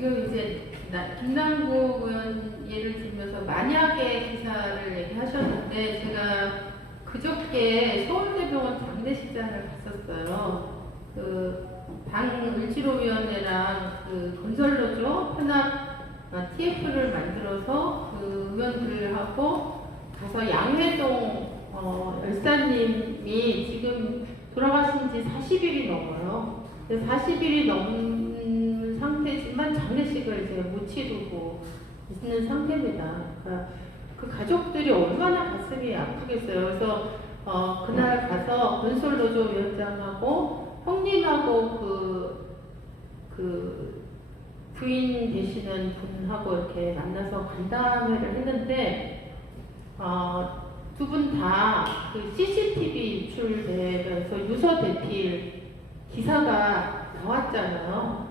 지금 이제 나- 김남국 의원 예를 들면서 만약의 기사를 얘기하셨는데 제가 그저께 서울대병원 장례식장을 갔었어요. 그당 을지로위원회랑 그 건설로죠 편합 아, TF를 만들어서 그 의원들하고 가서 양회동 어, 열사님이 지금 돌아가신 지 40일이 넘어요. 40일이 넘은 상태지만 장례식을 이제 못 치르고 있는 상태입니다. 그러니까 그 가족들이 얼마나 가슴이 아프겠어요. 그래서 어, 그날 가서 건설노조 위원장하고 형님하고 그, 그 부인 되시는 분하고 이렇게 만나서 간담회를 했는데 어, 두 분 다 그 CCTV 유출되면서 유서 대필 기사가 나왔잖아요.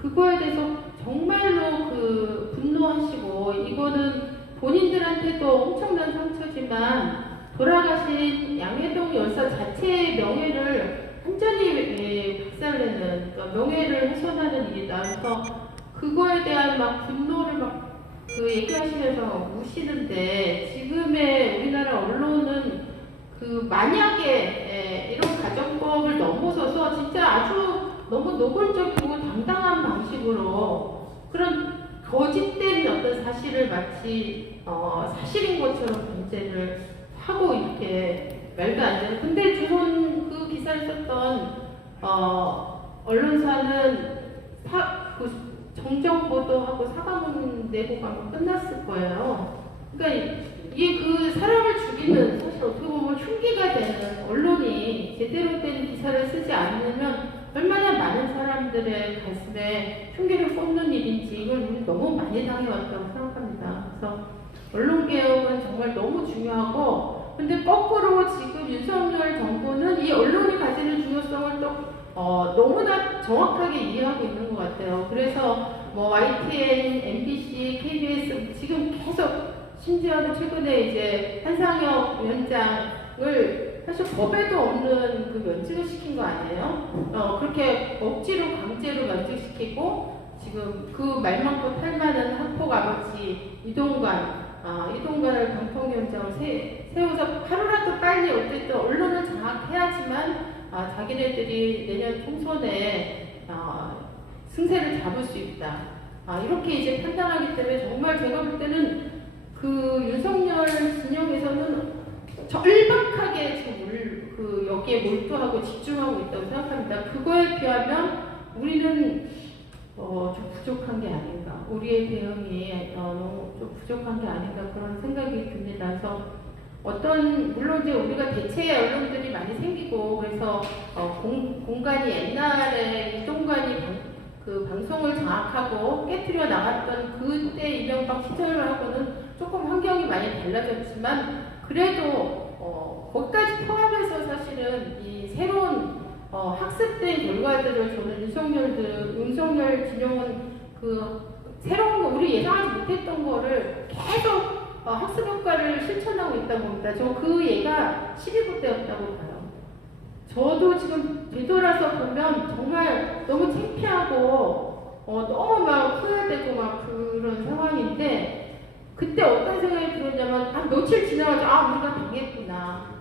그거에 대해서 정말로 그 분노하시고 이거는 본인들한테 도 엄청난 상처지만 돌아가신 양해동 열사 자체의 명예를 완전히 예, 박살내는 그러니까 명예를 훼손하는 일이다. 그래서 그거에 대한 막 분노를 막 그 얘기하시면서 우시는데 지금의 우리나라 언론은 그 만약에 예, 이런 가정법을 넘어서서 진짜 아주 너무 방 식으로 그런 거짓된 어떤 사실을 마치 어, 사실인 것처럼 변제를 하고 이렇게 말도 안 되는. 근데 조선 그 기사를 썼던 어, 언론사는 사, 그 정정 보도하고 사과문 내고 가면 끝났을 거예요. 그러니까 이게 그 사람을 죽이는 사실 어떻게 보면 흉기가 되는 언론이 제대로 된 기사를 쓰지 않으면 얼마나 많은 사람들의 가슴에 흉기를 꽂는 일인지 이걸 우리 너무 많이 당해왔다고 생각합니다. 그래서 언론 개혁은 정말 너무 중요하고 근데 거꾸로 지금 윤석열 정부는 이 언론이 가지는 중요성을 또 어, 너무나 정확하게 이해하고 있는 것 같아요. 그래서 뭐 YTN, MBC, KBS 지금 계속 심지어는 최근에 이제 한상혁 위원장을 사실 법에도 없는 그 면직을 시킨 거 아니에요? 어, 그렇게 억지로 강제로 면직시키고 지금 그말 많고 탈 많은 학폭 아버지 이동관 아, 이동관을 방통위원장을 세, 세워서 하루라도 빨리 어쨌든 언론을 장악해야지만 아, 자기네들이 내년 총선에 아, 승세를 잡을 수 있다. 아, 이렇게 이제 판단하기 때문에 정말 제가 볼 때는 그 윤석열 진영에서는 절박하게 지금 물, 그 여기에 몰두하고 집중하고 있다고 생각합니다. 그거에 비하면 우리는 어, 좀 부족한 게 아닌가. 우리의 대응이 어, 좀 부족한 게 아닌가 그런 생각이 듭니다. 그래서 어떤 물론 이제 우리가 대체 언론들이 많이 생기고 그래서 어, 공, 공간이 옛날에 이동관이 방, 그 방송을 장악하고 깨뜨려 나갔던 그때 이명박 시절하고는 조금 환경이 많이 달라졌지만 그래도 어, 거기까지 포함해서 사실은 이 새로운 어, 학습된 결과들을 저는 윤석열들, 윤석열 진영은 그 새로운 거 우리 예상하지 못했던 거를 계속 어, 학습 효과를 실천하고 있다고 봅니다. 저 그 예가 12부 때였다고 봐요. 저도 지금 되돌아서 보면 정말 너무 창피하고 어, 너무 막 후회되고 막 그때 어떤 생각이 들었냐면 한 며칠 지나가지고 아 우리가 당했구나.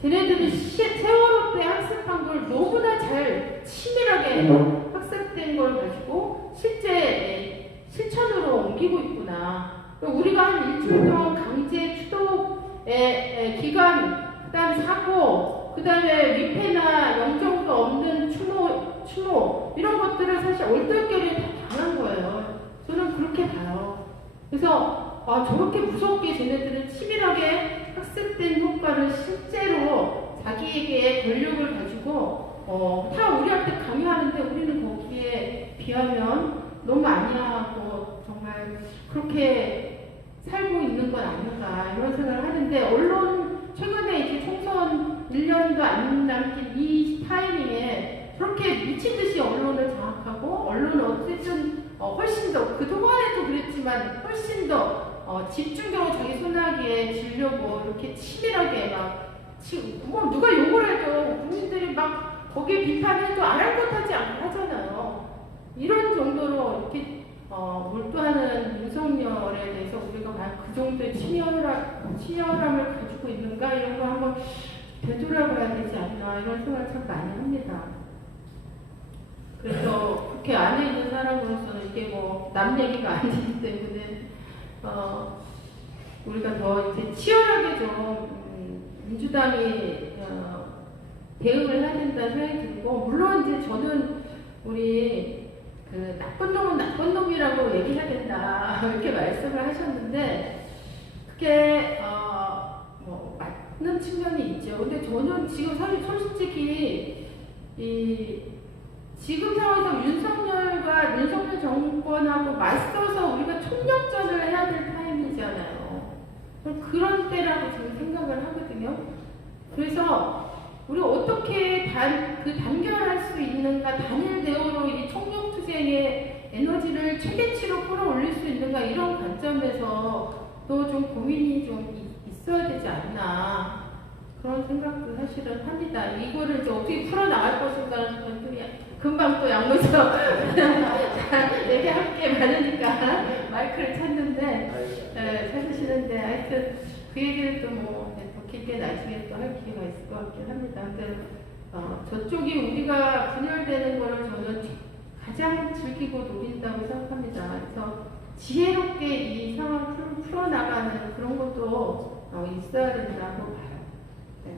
시, 세월호 때 학습한 걸 너무나 잘 치밀하게 학습된 걸 가지고 실제 실천으로 옮기고 있구나. 우리가 한 일주일 동안 강제 추도의 기간, 그 다음에 사고, 그 다음에 위패나 영정도 없는 추모, 추모, 이런 것들을 사실 얼떨결에 다 당한 거예요. 저는 그렇게 봐요. 그래서, 아, 저렇게 무섭게 쟤네들은 치밀하게 학습된 효과를 실제로 자기에게 권력을 가지고, 어, 다 우리한테 강요하는데 우리는 거기에 비하면 너무 아니야 하고 정말 그렇게 살고 있는 건 아닌가 이런 생각을 하는데 언론 최근에 이제 총선 1년도 안 남긴 이 타이밍에 그렇게 미친 듯이 언론을 장악하고 언론은 어쨌든 어, 훨씬 더 그동안에도 그랬지만 훨씬 더 어, 집중적으로 자기 손아귀에 쥐려고 이렇게 치밀하게 막 치, 뭐 누가 욕을 해도 국민들이 막 거기에 비판해도 아랑곳하지 않고 하잖아요. 이런 정도로 이렇게 어, 몰두하는 윤석열에 대해서 우리가 그 정도의 치열함, 치열함을 가지고 있는가 이런 거 한번 되돌아봐야 되지 않나 이런 생각을 참 많이 합니다. 그래서 그렇게 안에 있는 사람으로서는 이게 뭐 남 얘기가 아니기 때문에 어, 우리가 더 이제 치열하게 좀 음, 민주당이 어, 대응을 해야 된다 생각이 들고 물론 이제 저는 우리 그 나쁜 놈은 나쁜 놈이라고 얘기해야 된다 이렇게 말씀을 하셨는데 그게 어, 뭐 맞는 측면이 있죠. 근데 저는 지금 사실 솔직히 이 지금 상황에서 윤석열과 윤석열 정권하고 맞서서 우리가 그런 때라고 지금 생각을 하거든요. 그래서 우리 어떻게 단, 그 단결할 수 있는가, 단일 대우로 이 총력 투쟁의 에너지를 최대치로 끌어올릴 수 있는가 이런 관점에서 또 좀 고민이 좀 이- 있어야 되지 않나 그런 생각도 사실은 합니다. 이거를 이제 어떻게 풀어나갈 것인가는 건 그냥 금방 또 양보해서 얘기할 게 많으니까 마이크를 찾는데 하여튼 그 얘기를 또뭐 더 깊게 나중에 또 할 기회가 있을 것 같긴 합니다. 근데 어, 저쪽이 우리가 분열되는 거를 저는 가장 즐기고 노린다고 생각합니다. 그래서 지혜롭게 이 상황을 풀- 풀어나가는 그런 것도 어, 있어야 된다고 봐요. 네.